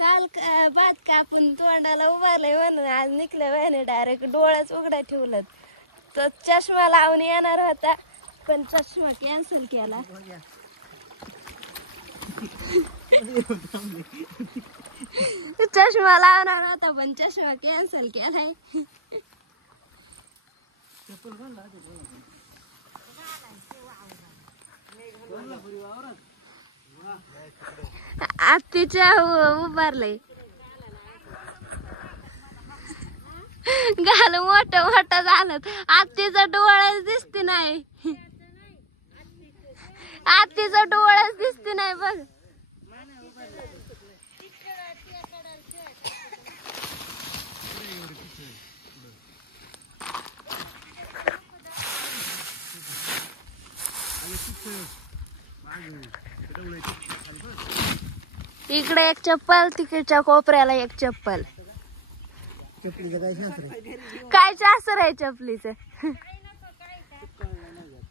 काल भात कापून तोंडाला उभारलंय म्हणून आज निघलं व्हायने डायरेक्ट डोळ्याच उघडा ठेवलं. तो चष्मा लावून येणार होता पण चष्मा कॅन्सल केला. चष्मा लावणार होता पण चष्मा कॅन्सल केलाय. आत्तीच्या उभारलंय गाल मोठं मोठं झालं. आत्तीचं डोळ्याच दिसते नाही. आत्तीचं डोळ्याच दिसते नाही बघ. इकडे एक चप्पल तिकडच्या कोपऱ्याला एक चप्पल. काय शास्त्र आहे चपलीचं?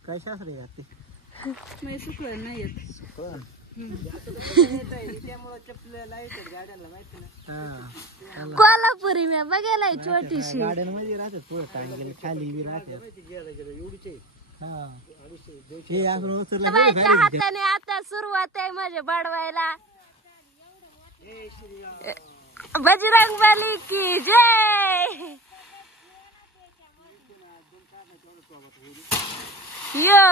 काय शास्त्र आहे कोल्हापुरी मी बघायला छोटीशी गाड्यांमध्ये राहतात पुढे टांगेला खाली बी राहतात. हाताने आता सुरुवात आहे माझ्या बाडवायला. बजरंग बली की जय. यो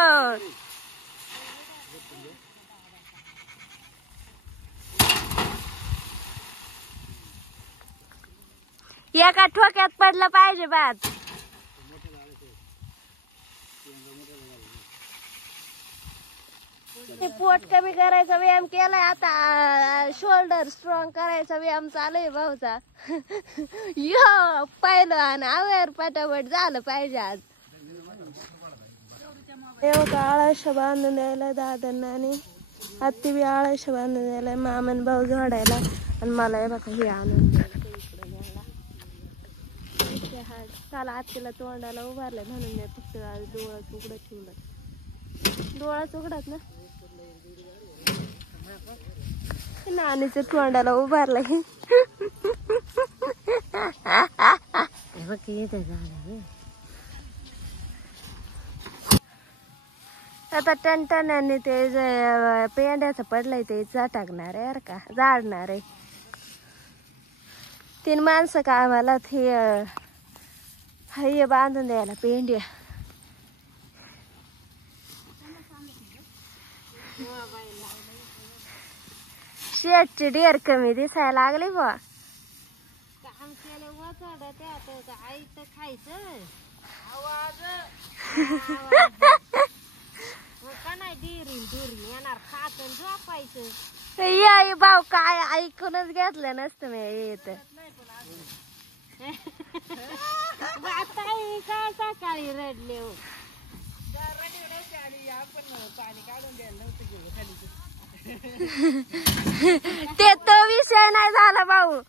एका ठोक्यात पडलं पाहिजे भात. पोट कमी करायचा व्यायाम केलाय आता. शोल्डर स्ट्रॉंग करायचा व्यायाम चालू आहे भाऊचा. यो पहिलं आवर पटापट झालं पाहिजे आज. एवढा आळस बांधून द्यायला दादांना आणि आत्ती बी आळस बांधून द्यायला. मामन भाऊ जोडायला आणि मला हे बघा हे आणून द्यायला काल आत्तीला तोंडाला उभारलंय म्हणून मी फक्त डोळाच उघडत ठेवलं. डोळाच उघडत ना नानीचं तोंडाला उभारलंय. आता टनटनाने ते पेंड्याचं पडलंय ते टाकणार आहे यार का जाडणार आहे. 3 माणसं का आम्हाला हे बांधून द्यायला पेंड्या. शेटची डेअर कमी दिसायला लागली बा. काम केलं वचड त्यात आईचं खायचं का नाही. डिरी डिरी येणार खात झोपायचं. या भाऊ काय ऐकूनच घेतलं नसतं मी येत. काय सकाळी रडले हो. ते तो विषय नाही झाला भाऊ.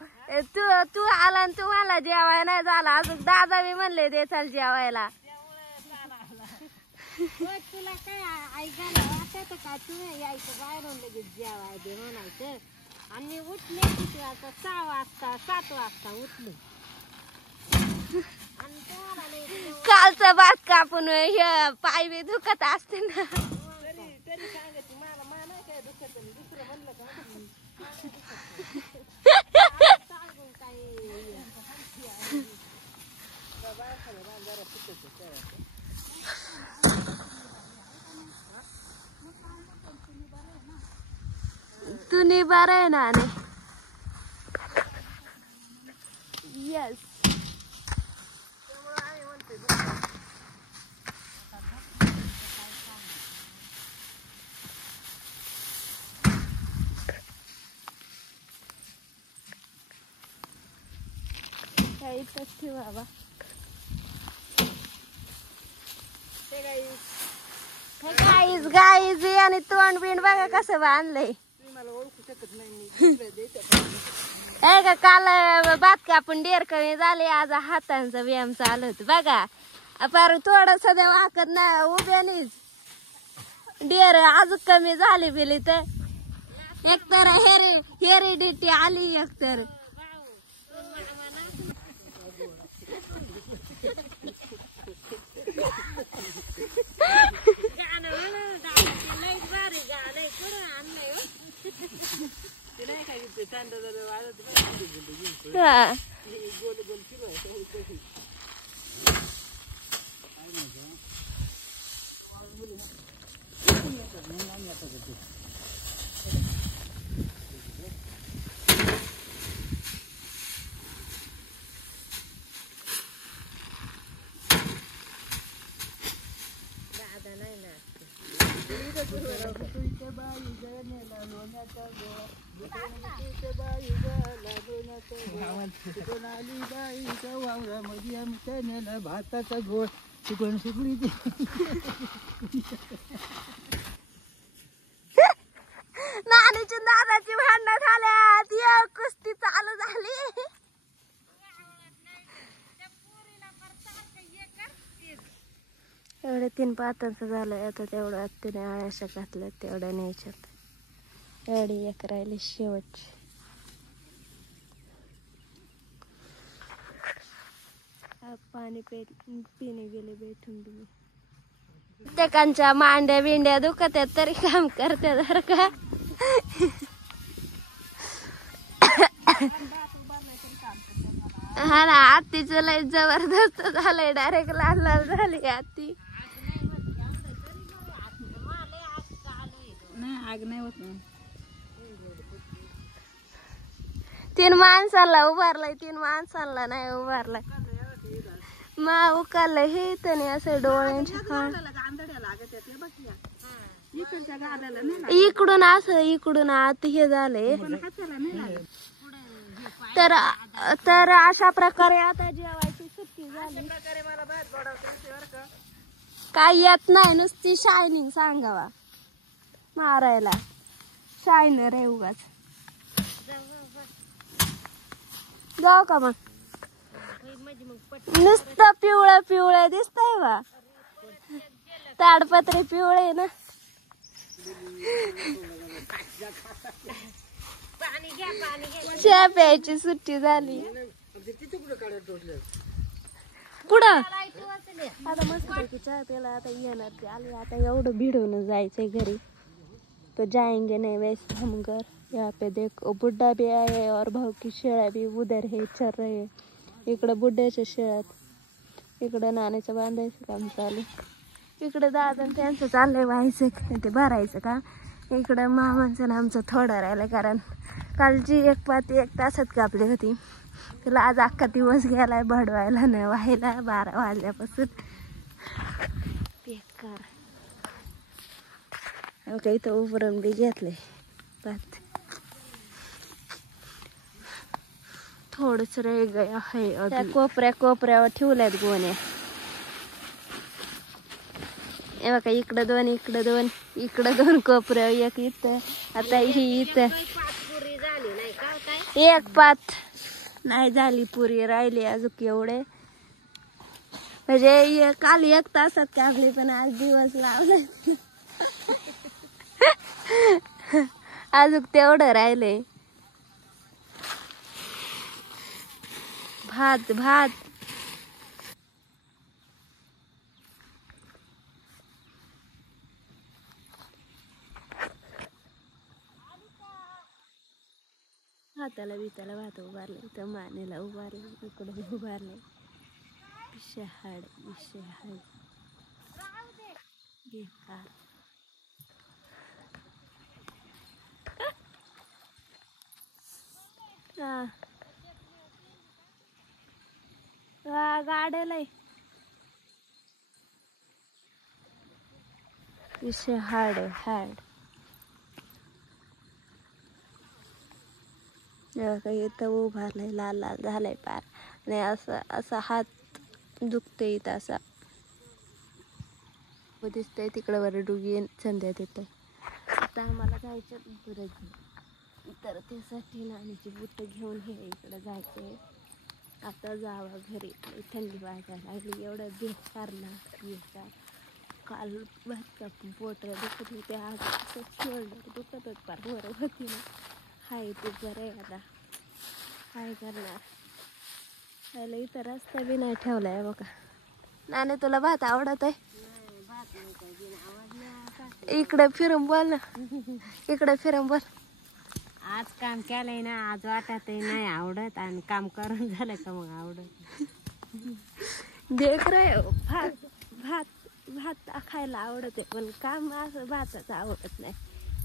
तू आला आणि तुम्हाला जेवायला नाही झाला. अजून दादा मी म्हणले ते चाल जेवायला. तुला काय ऐकायला वाटत का? तू यायचं बाहेरून लगेच जेवाय दे म्हणायचं. आणि उठले किती वाजता? 6 वाजता 7 वाजता उठले. कालचा भात कापून हे पाय बी दुखत असते ना. तुम्ही बरं आहे ना. यस इथंच ठेवा बाबा. गाईज आणि तोंड बिंड बघा कसं बांधलंय. का काल भात कापून डेअर कमी झाले. आज हातांचा व्यायाम चालू होत बघा. पर थोडस वाकत ना उभ्यानीच डेअर अजून कमी झाली बिली तर एकतर हेरिडिटी आली एकतर. हा. भाताचा गोळ सुकून सुकली नानीची दादाची भांडणं झाल्यात. एक कुस्ती चालू झाली. एवढे 3 पातांचं झालंय आता. तेवढं तिने आळ्याशा घातल्या तेवढ्या न्यायच्यात. एवढी एक राहिली शेवटची. पाणी पिणे गेले भेटून तुम्ही. प्रत्येकांच्या मांड्या बिंड्या दुखत आहेत तरी काम करते जर का. हा ना आत्तीचं लय जबरदस्त झालंय. डायरेक्ट लाल लाल झाली आत्ती. आग नाही होत ना. 3 माणसाला उभारलाय 3 माणसाला नाही उभारलाय. मा उकाल हे तर असं डोळ्यांच्या इकडून असं इकडून आत हे झालंय. तर अशा प्रकारे आता जेवायची सुट्टी झाली. काय येत नाही नुसती शायनिंग सांगावा मारायला. शायनर आहे उगाच. जाऊ का मग. नुसतं पिवळं पिवळं दिसतंय बा. ताडपत्री पिवळे ना. चहा प्यायची सुट्टी झाली. कुठं आता मस्त पैकी चहा प्यायला आता येणार ते आले. आता एवढं भिडून जायचंय घरी. तो जाएंगे नहीं वैसे हम घर. यहाँ पे देखो बुड्ढा भी आया है और भाऊ की शेळ्या भी उधर है चर रहे. इकडं बुड्ढ्याच्या शेळ्यात इकडं नाण्याचं बांधायचं काम चालू. इकडं दादा त्यांचं चाललंय व्हायचं ते भरायचं का. इकडं मामांचं आमचं थोडं राहिलं कारण कालची एक पाती 1 तासात कापली होती. तिला आज अख्खा दिवस गेलाय भडवायला नाही व्हायला 12 वाजल्यापासून. बेकार काही इथं उभं बी घेतलंय भात. थोडंच रे गया आहे. कोपऱ्यावर ठेवल्यात गोण्या. हे बघा इकडं 2 इकडं 2 इकडं 2 कोपऱ्यावर एक इथं. आता ही इथं 1 पात नाही झाली पुरी राहिली अजून एवढे. म्हणजे काल 1 तासात कापली पण आज दिवस लावला. अजून तेवढं राहिलंय. भात हाताला बिताला भात उभारले. तर मानेला उभारले. इकडे उभारले. विषहाड बेकार. गाड्याला विषय हाड काही इथं उभारलाय लाल लाल झालाय पार. आणि असा हात दुखते इथं असा दिसतंय. तिकडं वर डुगी संध्या तिथं. आता आम्हाला जायचं गरज तर त्यासाठी नानीची बुट घेऊन हे इकडं जायचंय. आता जावा घरी. थंडी वाजायला लागली. एवढं बेकार ना बेकार काल भात कापून पोट दुखत होते, आज असं शोल्डर दुखत होत, फार बरं होती ना. हाय ते बरं आहे आता, काय करणार. त्याला इथं रस्ता बी नाही ठेवलाय बघा. नाने तुला भात आवडत आहे? इकडे फिरून बोल ना, इकडे फिरून बोल. आज काम केलंय ना, आज वाटत नाही आवडत, आणि काम करून झालं का मग आवडत. देख रे, भात भात भात खायला आवडते पण काम असं भाताचं आवडत नाही.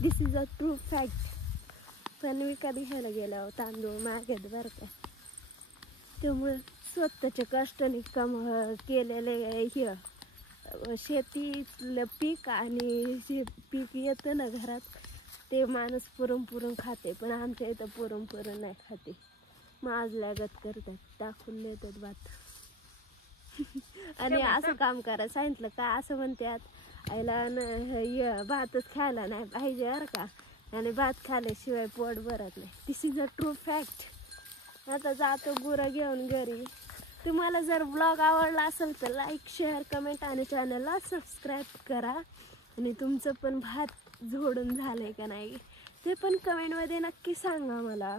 दिस इज अ ट्रू फॅक्ट. पण विकत घ्यायला गेल्यावर तांदूळ मागेत बरं का. त्यामुळे स्वतःचे कष्टाने केलेले हे शेतीतलं पीक आणि जे पीक येतं ना घरात, ते माणूस पुरून खाते. पण आमच्या इथं पुरून नाही खाते, माजल्यागत करतात, टाकून देतात भात. आणि असं काम करा सांगितलं का असं म्हणतात आईला भातच खायला नाही पाहिजे बरं का, आणि भात खाल्ल्याशिवाय पोट भरत नाही. दिस इज अ ट्रू फॅक्ट. आता जातो गुरं घेऊन घरी. तुम्हाला जर ब्लॉग आवडला असेल तर लाईक, शेअर, कमेंट आणि चॅनलला सबस्क्राईब करा. आणि तुमचं पण भात झोडून झालंय का नाही ते पण कमेंटमध्ये नक्की सांगा मला.